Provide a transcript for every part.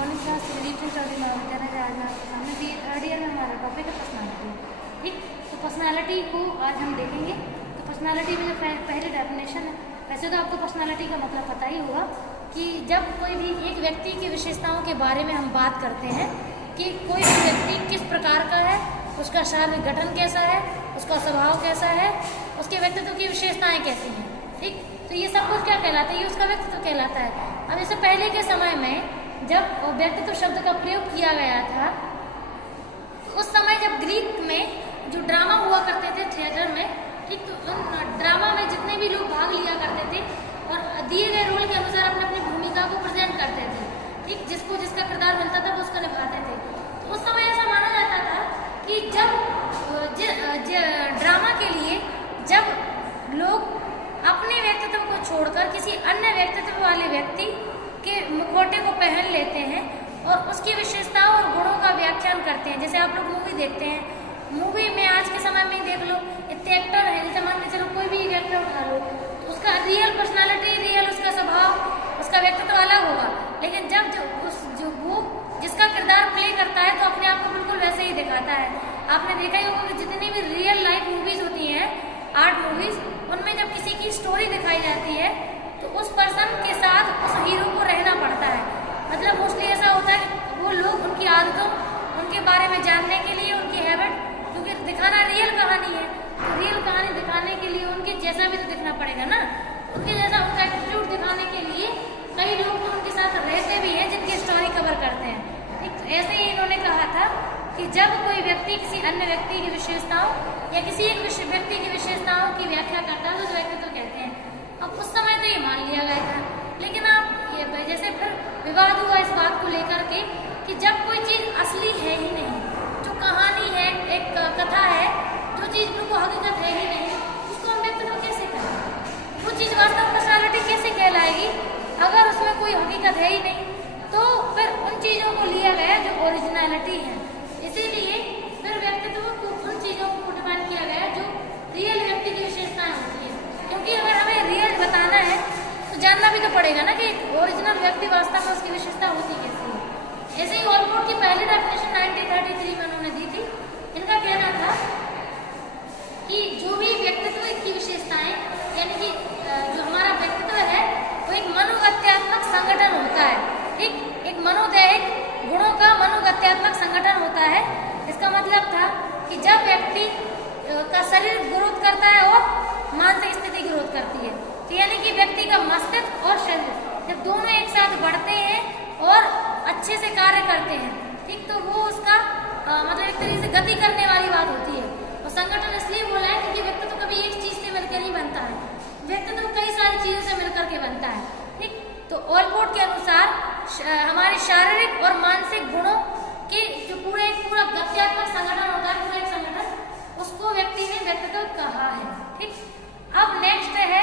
Morning class Sandeep Singh Chaudhary महाविद्यालय आज मैं आपके सामने दी थर्ड ईयर में हमारा टॉपिक है पर्सनालिटी। ठीक, तो पर्सनालिटी को आज हम देखेंगे। तो पर्सनालिटी में जो पहली डेफिनेशन है, वैसे तो आपको पर्सनालिटी का मतलब पता ही होगा कि जब कोई भी एक व्यक्ति की विशेषताओं के बारे में हम बात करते हैं कि कोई भी व्यक्ति किस प्रकार का है, उसका शारीरिक गठन कैसा है, उसका स्वभाव कैसा है, उसके व्यक्तित्व की विशेषताएँ कैसी हैं। ठीक, तो ये सब कुछ क्या कहलाता है, ये उसका व्यक्तित्व कहलाता है। अब इससे पहले के समय में जब व्यक्तित्व शब्द का प्रयोग किया गया था, तो उस समय जब ग्रीक में जो ड्रामा हुआ करते थे थिएटर में, ठीक, तो उन ड्रामा में जितने भी लोग भाग लिया करते थे और दिए गए रोल के अनुसार अपनी अपनी भूमिका को प्रेजेंट करते थे। ठीक, जिसको जिसका किरदार मिलता था वो उसका निभाते थे। तो उस समय ऐसा माना जाता था कि जब ड्रामा के लिए जब लोग अपने व्यक्तित्व को छोड़कर किसी अन्य व्यक्तित्व वाले व्यक्ति के मुखौटे को पहन लेते हैं और उसकी विशेषताओं और गुणों का व्याख्यान करते हैं। जैसे आप लोग मूवी देखते हैं, मूवी में आज के समय में देख लो, इतने एक्टर हैं, जैसे मान के चलो कोई भी एक एक्टर उठा लो, तो उसका रियल पर्सनालिटी, रियल उसका स्वभाव, उसका व्यक्तित्व अलग होगा। लेकिन जब वो जिसका किरदार प्ले करता है तो अपने आप को बिल्कुल वैसे ही दिखाता है। आपने देखा ही होगा कि जितनी भी रियल लाइफ मूवीज होती हैं, आर्ट मूवीज, उनमें जब किसी की स्टोरी दिखाई जाती है तो उस पर्सन के साथ उस हीरो को रहना पड़ता है। मतलब मोस्टली ऐसा होता है वो लोग उनकी आदतों, उनके बारे में जानने के लिए, उनकी हैबिट, क्योंकि दिखाना रियल कहानी है, तो रियल कहानी दिखाने के लिए उनके जैसा भी तो दिखना पड़ेगा ना, उनके जैसा उनका एटीट्यूड दिखाने के लिए कई लोग तो उनके साथ रहते भी हैं जिनकी स्टोरी कवर करते हैं। ठीक, तो ऐसे ही इन्होंने कहा था कि जब कोई व्यक्ति किसी अन्य व्यक्ति की विशेषताओं या किसी एक व्यक्ति की विशेषताओं की व्याख्या करता है तो उस व्यक्ति तो कहते हैं। अब उस समय तो ये मान लिया गया था, लेकिन आप ये जैसे फिर विवाद हुआ इस बात को लेकर के कि जब कोई चीज़ असली है ही नहीं, जो कहानी है, एक कथा है, जो चीज़ बिल्कुल हकीकत है ही नहीं, उसको हम व्यक्तित्व कैसे करें? वो चीज़ वास्तव पर्सनालिटी कैसे कहलाएगी अगर उसमें कोई हकीकत है ही नहीं? तो फिर उन चीज़ों को लिया गया जो ओरिजिनलिटी है। इसीलिए फिर व्यक्तित्व को उन चीज़ों को डिफाइन किया गया जो रियल व्यक्ति की विशेषताएं होती है। क्योंकि अगर हमें रियल बताना है तो जानना भी तो पड़ेगा ना कि ओरिजिनल व्यक्ति वास्तव में उसकी विशेषता होती कैसी है। ऐसे ही ऑलपोर्ट की पहली डेफिनेशन 1933 में उन्होंने दी थी। इनका कहना था कि जो भी व्यक्तित्व की विशेषताएं, यानी कि जो हमारा व्यक्तित्व है वो एक मनोगत्यात्मक संगठन होता है। ठीक, एक मनोदैहिक गुणों का मनोगत्यात्मक संगठन होता है। इसका मतलब था कि जब व्यक्ति का शरीर ग्रोथ करता है और मानसिक स्थिति ग्रोथ करती है, तो यानी कि व्यक्ति का मस्तिष्क और शरीर जब दोनों एक साथ बढ़ते हैं और अच्छे से कार्य करते हैं, ठीक, तो वो उसका मतलब एक तरीके से गति करने वाली बात होती है। और संगठन इसलिए बोला है क्योंकि व्यक्तित्व तो कभी एक चीज से मिलकर ही बनता है, व्यक्तित्व तो कई सारी चीजों से मिलकर के बनता है। ठीक, तो ऑलपोर्ट के अनुसार हमारे शारीरिक और मानसिक गुणों के जो पूरा गत्यात्मक संगठन होता है, पूरा एक संगठन, उसको व्यक्ति ने व्यक्तित्व कहा है। ठीक, अब नेक्स्ट है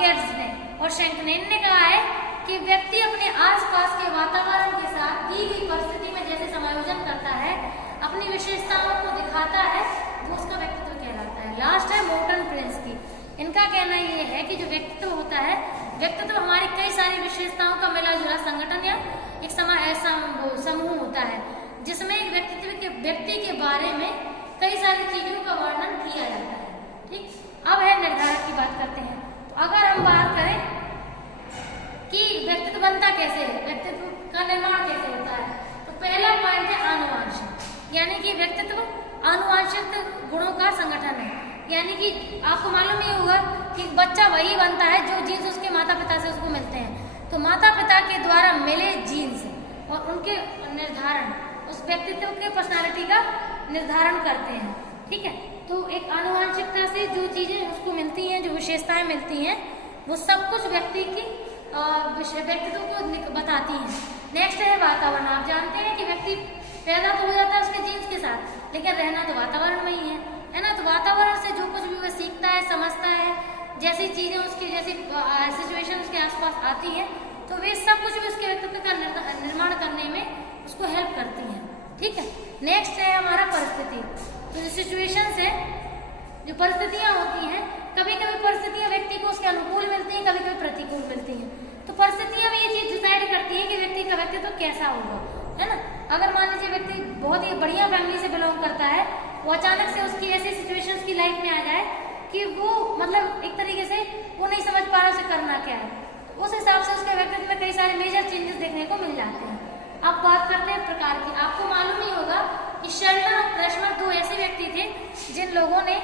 केट्स ने और शेंक ने, इनने कहा है कि व्यक्ति अपने आसपास के वातावरण के साथ दी गई परिस्थिति में जैसे समायोजन करता है, अपनी विशेषताओं को दिखाता है, वो उसका व्यक्तित्व कहलाता है। लास्ट है मोर्टन प्रिंस की। इनका कहना ये है कि जो व्यक्तित्व होता है, व्यक्तित्व हमारी कई सारी विशेषताओं का मिला जुला संगठन या एक समूह होता है जिसमें एक व्यक्ति के बारे में कई सारी चीजों का वर्णन किया जाता है। ठीक, अब है निर्धारक की बात करते हैं। तो अगर हम बात करें कि व्यक्तित्व बनता कैसे है, व्यक्तित्व का निर्माण कैसे होता है, तो पहला पॉइंट है आनुवंशिक, यानी कि व्यक्तित्व आनुवंशिक गुणों का संगठन है। यानी कि आपको मालूम ही होगा कि बच्चा वही बनता है जो जीन्स उसके माता पिता से उसको मिलते हैं। तो माता पिता के द्वारा मिले जीन्स और उनके निर्धारण उस व्यक्तित्व के पर्सनालिटी का निर्धारण करते हैं। ठीक है, तो एक आनुवंशिकता से जो चीजें उसको मिलती हैं, जो विशेषताएं मिलती हैं, वो सब कुछ व्यक्ति की व्यक्तित्व को बताती हैं। नेक्स्ट है वातावरण। आप जानते हैं कि व्यक्ति पैदा तो हो जाता है उसके जीन्स के साथ, लेकिन रहना तो वातावरण में ही है ना। तो वातावरण से जो कुछ भी वह सीखता है, समझता है, जैसी चीजें उसकी, जैसी सिचुएशन उसके आसपास आती है, तो वे सब कुछ भी उसके व्यक्तित्व का निर्माण करने में उसको हेल्प करती हैं। ठीक है, नेक्स्ट है हमारा परिस्थिति। तो जो सिचुएशंस है, जो परिस्थितियां होती हैं, कभी कभी परिस्थितियां व्यक्ति को उसके अनुकूल मिलती हैं, कभी कभी प्रतिकूल मिलती हैं। तो परिस्थितियां भी ये चीज डिसाइड करती है कि व्यक्ति का व्यक्तित्व कैसा होगा, है ना। अगर मान लीजिए व्यक्ति बहुत ही बढ़िया फैमिली से बिलोंग करता है, वो अचानक से उसकी ऐसी सिचुएशंस की लाइफ में आ जाए कि वो मतलब एक तरीके से वो नहीं समझ पा रहा उसे करना क्या है, तो उस हिसाब से उसके व्यक्तित्व में कई सारे मेजर चेंजेस देखने को मिल जाते हैं। अब बात करते हैं प्रकार की। आपको मालूम ही होगा कि शेल्डन और क्रेशमर दो ऐसे व्यक्ति थे जिन लोगों ने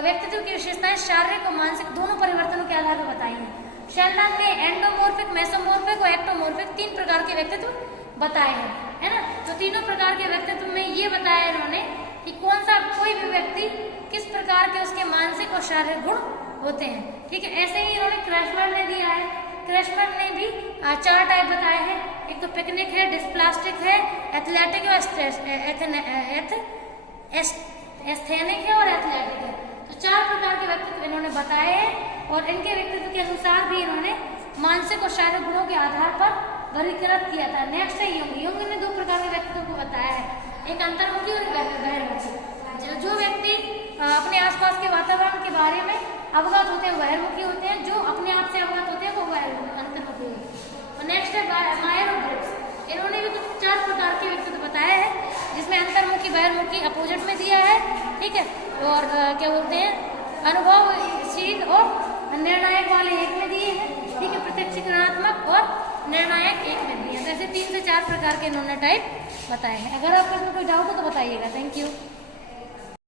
व्यक्तित्व की विशेषताएं शारीरिक और मानसिक दोनों परिवर्तनों के आधार पर बताई हैं। शेल्डन ने एंडोमॉर्फिक, मेसोमॉर्फिक और एक्टोमॉर्फिक 3 प्रकार के व्यक्तित्व बताए हैं, है ना। तो तीनों प्रकार के व्यक्तित्व में ये बताया इन्होंने कि कौन सा कोई भी व्यक्ति किस प्रकार के उसके मानसिक और शारीरिक गुण होते हैं, ठीक है। ऐसे ही इन्होंने क्रेशमर ने दिया है। क्रेशमर ने भी 4 टाइप बताए हैं। एक तो पिकनिक है, डिस्प्लास्टिक है, एथलेटिक और एस्थेनिक है और एथलेटिक है। तो 4 प्रकार के व्यक्तित्व इन्होंने बताए हैं और इनके व्यक्तित्व के अनुसार भी इन्होंने मानसिक और शारीरिक गुणों के आधार पर वर्गीकृत किया था। नेक्स्ट है युंग। युंग ने 2 प्रकार के व्यक्तित्व को बताया है, एक अंतर्मुखी और बहिर्मुखी। जो व्यक्ति अपने आसपास के वातावरण के बारे में अवगत होते हैं बहिर्मुखी होते हैं, जो अपने आप से अवगत होते हैं वो अंतर्मुखी होते हैं। और नेक्स्ट है मायर और ब्रिक्स। इन्होंने भी कुछ 4 प्रकार के व्यक्तित्व बताए हैं, जिसमें अंतर्मुखी बहिर्मुखी अपोजिट में दिया है, ठीक है। और क्या बोलते हैं अनुभवशील और निर्णायक वाले एक में दिए हैं, ठीक है। प्रत्यक्षीकरणात्मक और निर्णायक एक में दिए हैं। तो ऐसे 3 से 4 प्रकार के इन्होंने टाइप बताए हैं। अगर आपको इसमें कोई डाउट हो तो बताइएगा। Thank you.